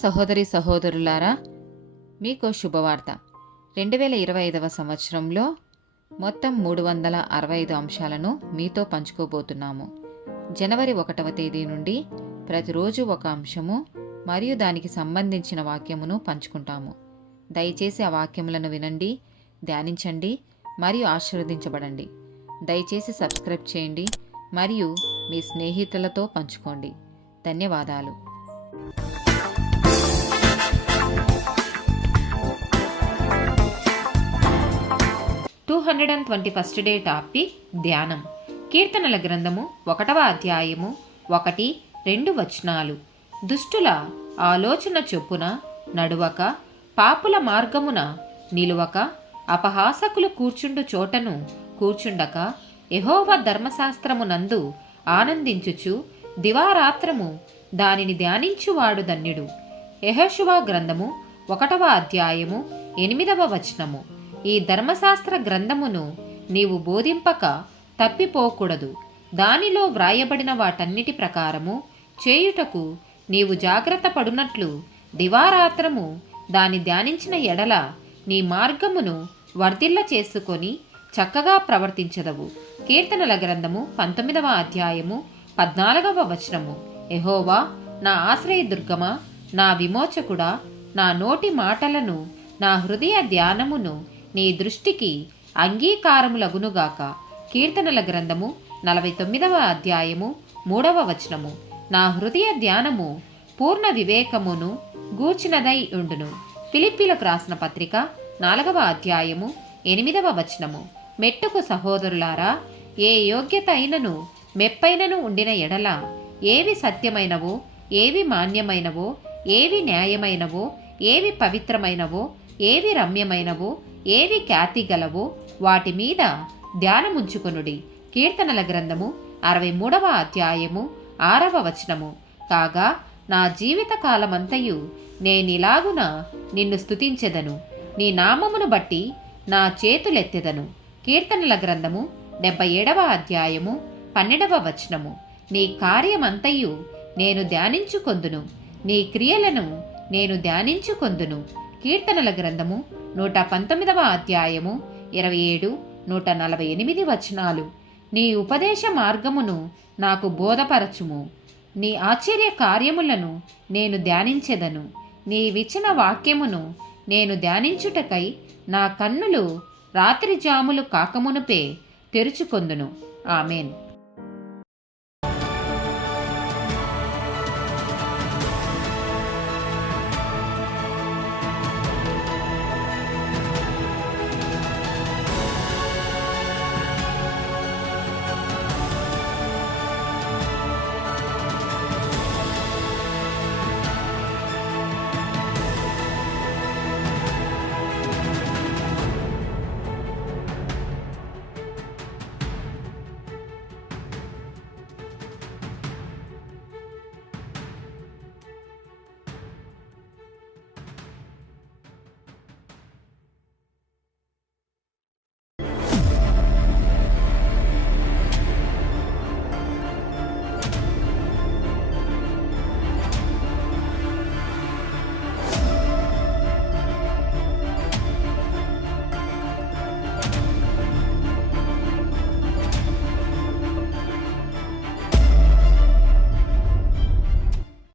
సహోదరి సహోదరులారా, మీకు శుభవార్త. 2025 సంవత్సరంలో మొత్తం 365 అంశాలను మీతో పంచుకోబోతున్నాము. జనవరి 1వ తేదీ నుండి ప్రతిరోజు ఒక అంశము మరియు దానికి సంబంధించిన వాక్యమును పంచుకుంటాము. దయచేసి ఆ వాక్యములను వినండి, ధ్యానించండి మరియు ఆశీర్వదించబడండి. దయచేసి సబ్స్క్రైబ్ చేయండి మరియు మీ స్నేహితులతో పంచుకోండి. ధన్యవాదాలు. 221st డే టాపిక్ ధ్యానం. కీర్తనల గ్రంథము 1వ అధ్యాయము 1-2 వచనాలు. దుష్టుల ఆలోచన చొప్పున నడువక, పాపుల మార్గమున నిలువక, అపహాసకులు కూర్చుండు చోటను కూర్చుండక, యెహోవా ధర్మశాస్త్రమునందు ఆనందించుచు దివారాత్రము దానిని ధ్యానించువాడు ధన్యుడు. యెహోషువ గ్రంథము 1వ అధ్యాయము 8వ వచనము. ఈ ధర్మశాస్త్ర గ్రంథమును నీవు బోధింపక తప్పిపోకూడదు. దానిలో వ్రాయబడిన వాటన్నిటి ప్రకారము చేయుటకు నీవు జాగ్రత్త పడునట్లు దివారాత్రము దాని ధ్యానించిన ఎడల నీ మార్గమును వర్ధిల్ల చేసుకొని చక్కగా ప్రవర్తించదవు. కీర్తనల గ్రంథము 19వ అధ్యాయము 14వ వచనము. యెహోవా నా ఆశ్రయదుర్గమా, నా విమోచకుడా, నా నోటి మాటలను, నా హృదయ ధ్యానమును నీ దృష్టికి అంగీకారములగునుగాక. కీర్తనల గ్రంథము 49వ అధ్యాయము 3వ వచనము. నా హృదయ ధ్యానము పూర్ణ వివేకమును గూర్చినదై ఉండును. ఫిలిప్పీలకు రాసిన పత్రిక 4వ అధ్యాయము 8వ వచనము. మెట్టుకు సహోదరులారా, ఏ యోగ్యత అయినను మెప్పైనను ఉండిన ఎడల, ఏవి సత్యమైనవో, ఏవి మాన్యమైనవో, ఏవి న్యాయమైనవో, ఏవి పవిత్రమైనవో, ఏవి రమ్యమైనవో, ఏవి ఖ్యాతి గలవో వాటి మీద ధ్యానముంచుకొనుడి. కీర్తనల గ్రంథము 63వ అధ్యాయము 6వ వచనము. కాగా నా జీవిత కాలమంతయు నేనిలాగున నిన్ను స్తుతించెదను, నీ నామమును బట్టి నా చేతులెత్తెదను. కీర్తనల గ్రంథము 77వ అధ్యాయము 12వ వచనము. నీ కార్యమంతయు నేను ధ్యానించుకొందును, నీ క్రియలను నేను ధ్యానించుకొందును. కీర్తనల గ్రంథము 119వ అధ్యాయము 27-148 వచనాలు. నీ ఉపదేశ మార్గమును నాకు బోధపరచుము, నీ ఆశ్చర్య కార్యములను నేను ధ్యానించెదను. నీ విచన వాక్యమును నేను ధ్యానించుటకై నా కన్నులు రాత్రి జాములు కాకమునుపే తెరుచుకొందును. ఆమెన్.